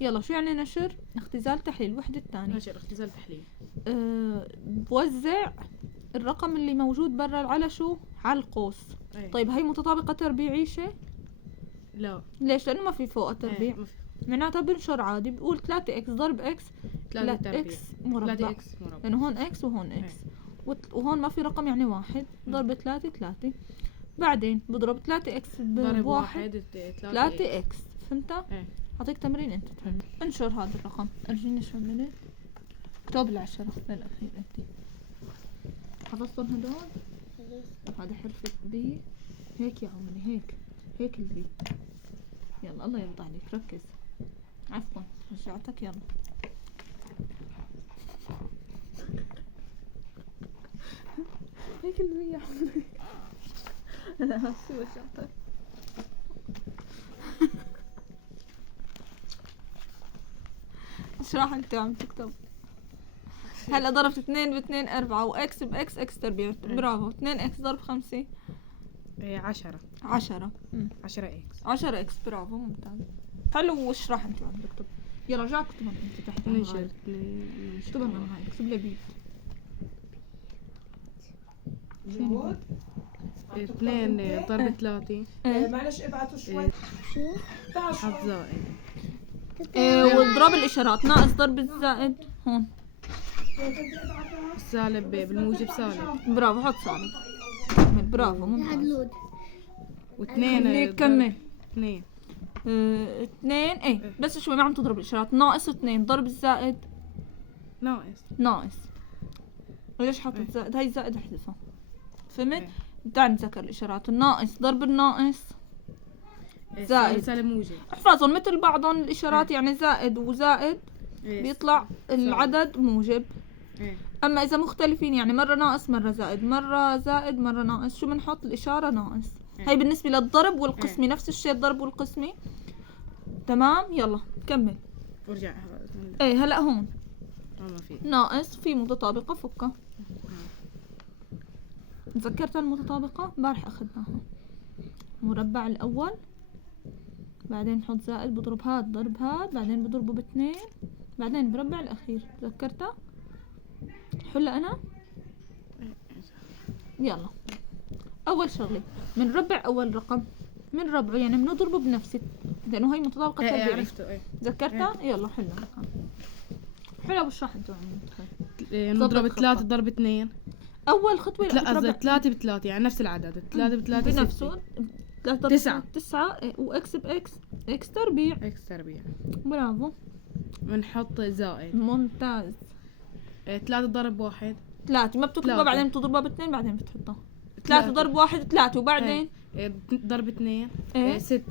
يلا شو يعني نشر؟ اختزال تحليل. الوحدة الثانية نشر اختزال تحليل. بوزع الرقم اللي موجود برا على شو؟ على القوس. طيب هي متطابقة تربيعية شيء؟ لا. ليش؟ لأنه ما في فوق تربيع. معناتها بنشر عادي، بقول 3x ضرب x 3x مربع، لأنه هون x وهون x وهون ما في رقم يعني واحد. ضرب 3 بعدين بضرب 3x بواحد 3x. فهمت؟ أعطيك تمرين أنت تحل. انشر هذا الرقم. أرجيني شو عملت؟ اكتب العشرة للأخير. أنت حفظتهم هدول؟ هذا حرف بي هيك يا عمري، هيك البي. يلا الله يرضى عليك ركز. عفوا رجعتك. يلا هيك البي يا عمري. انا هسي رجعتك. ايش راح انت عم تكتب؟ هلا ضربت 2 ب2 4 واكس باكس اكس تربيع. برافو. 2 اكس ضرب 5 10 اكس 10 اكس. برافو ممتاز. حلو. وش راح انت عم تكتب؟ يلا رجع اكتبهم انت تحت. ننشر اكتبهم معي. اكتب لي بي. 2 ضرب 3. معلش ابعتوا شوي. حط زائد. واضرب الاشارات. ناقص ضرب الزائد هون. السالب بالموجب سالب. برافو. حط سالب. كمل. برافو ممتاز. واثنين كمل. 2 2 بس شوي ما عم تضرب الاشارات. ناقص 2 ضرب الزائد ناقص. وليش حطيت زائد؟ هاي الزائد احذفها. فهمت؟ تعال نذكر الاشارات. الناقص ضرب الناقص زائد سالب موجب. احفظهم مثل بعضهم الاشارات. يعني زائد وزائد بيطلع العدد موجب. اما اذا مختلفين يعني مرة ناقص مرة زائد، مرة زائد مرة ناقص، شو بنحط؟ الاشارة ناقص. هاي بالنسبة للضرب والقسمي. نفس الشيء الضرب والقسمي. تمام. يلا كمل. ورجع. هلا هون ما في ناقص في متطابقة. فكها. تذكرت المتطابقة؟ امبارح اخذناها. مربع الاول، بعدين نحط زائد، بضرب هاد ضرب هاد، بعدين بضربه باثنين، بعدين بربع الاخير. تذكرتها؟ حل انا. يلا اول شغله بنربع اول رقم. من ربعه يعني بنضربه بنفسه، لانه هي متطابقه تربيعيه. عرفته. تذكرتها؟ يلا حلو الرقم. حلو. واشرح انتوا نضرب 3 ضرب 2. اول خطوه. لا 3 ب3 يعني نفس العدد. 3 ب3 بنفسه. 9 واكس باكس اكس تربيع. برافو. بنحط زائد. ممتاز. 3 ضرب 1 3 ما بتكتبها، بعدين بتضربها ب2، بعدين بتحطها. 3 ضرب 1 3 وبعدين ضرب 2 6.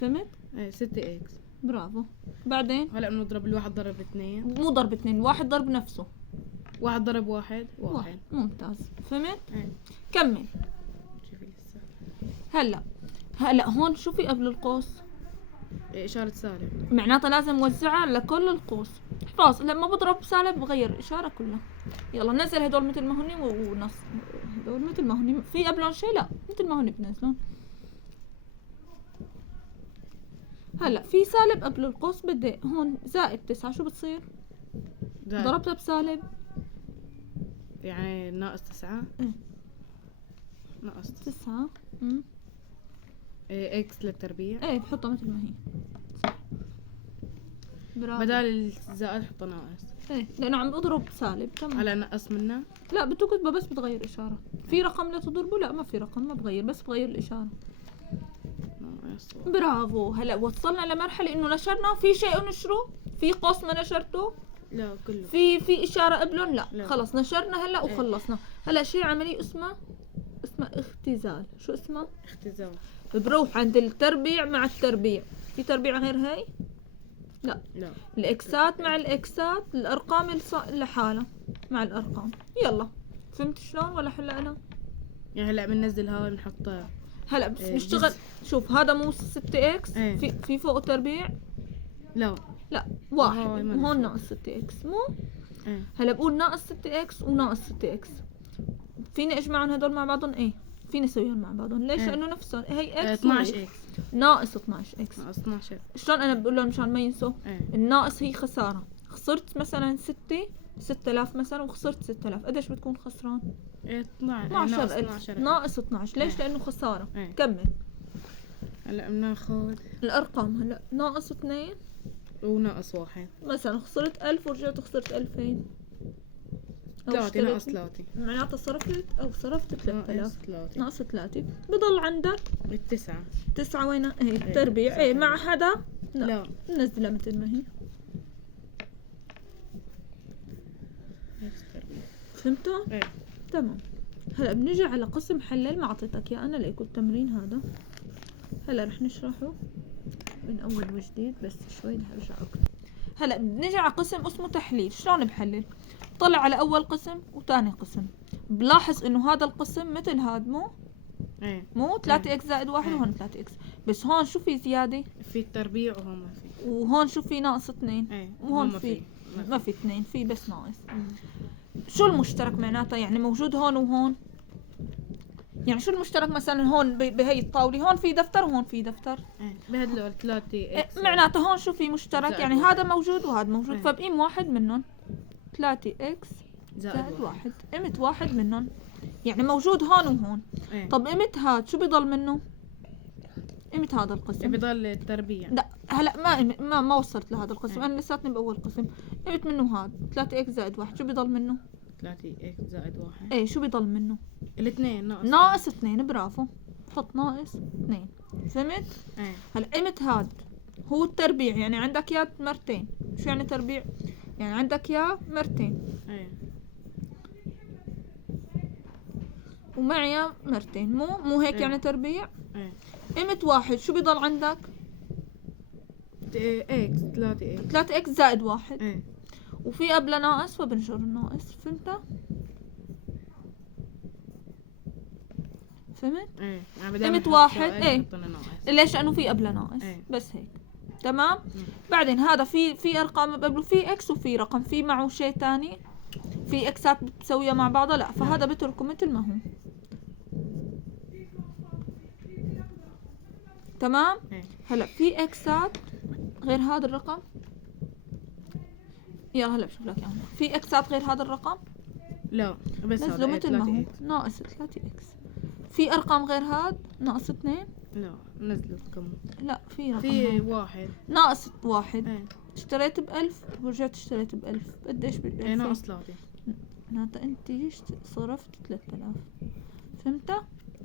فهمت؟ 6 اكس. برافو. بعدين هلا بنضرب الواحد ضرب 2. مو ضرب 2، واحد ضرب نفسه. 1 ضرب 1 ممتاز. فهمت؟ كمل. هلا هون شو في قبل القوس؟ إشارة سالب. معناتها لازم وزعها لكل القوس. احفظ لما بضرب سالب بغير الإشارة كلها. يلا نزل هدول مثل ما هني ونص هدول مثل ما هني. في قبلهم شيء؟ لا مثل ما هني بنزلهم. هلا في سالب قبل القوس. بدي هون زائد 9 شو بتصير؟ ضربتها بسالب يعني ناقص 9. ناقص 9 اكس للتربيع. بحطها مثل ما هي. برافو. بدال الزائد حطها ناقص. لانه عم بضرب سالب. تمام. هلا نقص منها؟ لا بتكتبه بس بتغير اشاره. في رقم لا تضربه؟ لا ما في رقم، ما بغير، بس بغير الاشاره. برافو. هلا وصلنا لمرحله انه نشرنا. في شيء نشره؟ في قوس ما نشرته؟ لا كله. في اشاره قبلهم؟ لا. خلص نشرنا هلا وخلصنا. هلا شيء عمليه اسمه اختزال. شو اسمه؟ اختزال. بروح عند التربيع مع التربيع. في تربيع غير هاي؟ لا. الاكسات مع الاكسات، الارقام لحالها مع الارقام. يلا فهمت شلون ولا حلا انا؟ يعني هلا بننزل هاي بنحطها. هلا بنشتغل. شوف هذا مو 6 اكس. في فوق تربيع؟ لا واحد. هون ناقص 6 اكس مو؟ هلا بقول ناقص 6 اكس وناقص 6 اكس. فيني اجمعهم هدول مع بعضهم؟ فيني اسويهم مع بعضهم. ليش؟ لانه نفسهم. هي اكس 12 اكس. ناقص 12 اكس. ناقص 12. شلون انا بقول لهم مشان ما ينسوا؟ ايه الناقص هي خسارة، خسرت مثلا 6000 مثلا وخسرت 6000، قديش بتكون خسران؟ 12,000 ناقص 12. ليش؟ لانه خسارة. ايه. كمل هلا بناخذ الارقام. هلا ناقص 2 وناقص 1. مثلا خسرت 1000 ورجعت خسرت 2000. 3 ناقص 3 معناتها صرفت 3000 3 ناقص 3 بضل عندك التسعة. 9. وين هي التربيع؟ ايه مع هذا لا ننزلها مثل ما هي. فهمتوا؟ ايه. تمام. هلا بنجي على قسم حلل، ما اعطيتك اياه انا ليكو التمرين هذا. هلا رح نشرحه من اول وجديد، بس شوي رح ارجع اكتب. هلا بنجي على قسم اسمه تحليل. شلون بحلل؟ طلع على اول قسم وثاني قسم، بلاحظ انه هذا القسم مثل هذا مو 3 اكس زائد 1 وهون 3 اكس، بس هون شو في زيادة؟ في التربيع وهون ما في. وهون شو في؟ ناقص 2. وهون في ما في 2، في بس ناقص. شو المشترك معناتها؟ يعني موجود هون وهون. يعني شو المشترك؟ مثلا هون بهي الطاولة هون في دفتر وهون في دفتر. بهدول 3 اكس معناتها هون شو في مشترك؟ يعني هذا موجود وهذا موجود. ايه. فبقيم واحد منهم 3 اكس زائد 1. قيمة واحد منهم يعني موجود هون وهون. طب قيمة هاد شو بضل منه؟ قيمة هذا القسم بضل التربيع. لا هلا ما وصلت لهذا القسم. انا لساتني باول قسم. قيمة منه هاد 3 اكس زائد 1 شو بضل منه؟ 3 اكس زائد 1. ايه شو بضل منه؟ الاثنين ناقص 2. برافو، حط ناقص 2. فهمت؟ هلا قيمة هاد هو التربيع، يعني عندك يا مرتين. شو يعني تربيع؟ يعني عندك يا مرتين ومعي مرتين، مو هيك يعني تربيع. قيمة واحد شو بضل عندك؟ اكس 3 اكس 3 اكس زائد 1. وفي قبله ناقص فبنشر الناقص. فهمت؟ قيمة واحد ليش؟ لأنه في قبله ناقص. بس هيك. تمام. بعدين هذا في ارقام قبله، في اكس وفي رقم، في معه شيء تاني، في اكسات بتسويها مع بعضها لا، فهذا بتركه مثل ما هو. تمام. هلا في اكسات غير هذا الرقم. يلا هلا بشوف لك اياهم. في اكسات غير هذا الرقم؟ لا بس نزله مثل ما هو ناقص 3 اكس. في ارقام غير هذا ناقص 2؟ لا نزلت كم. لا في رقم في 1 ناقص 1. اشتريت ب1000 ورجعت اشتريت ب1000. قديش ناقص 3. معناتها انت صرفت 3000. فهمت؟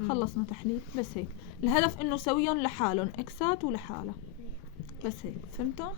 خلصنا تحليل. بس هيك الهدف انه سويهم لحالهم اكسات ولحالها. بس هيك. فهمتوا؟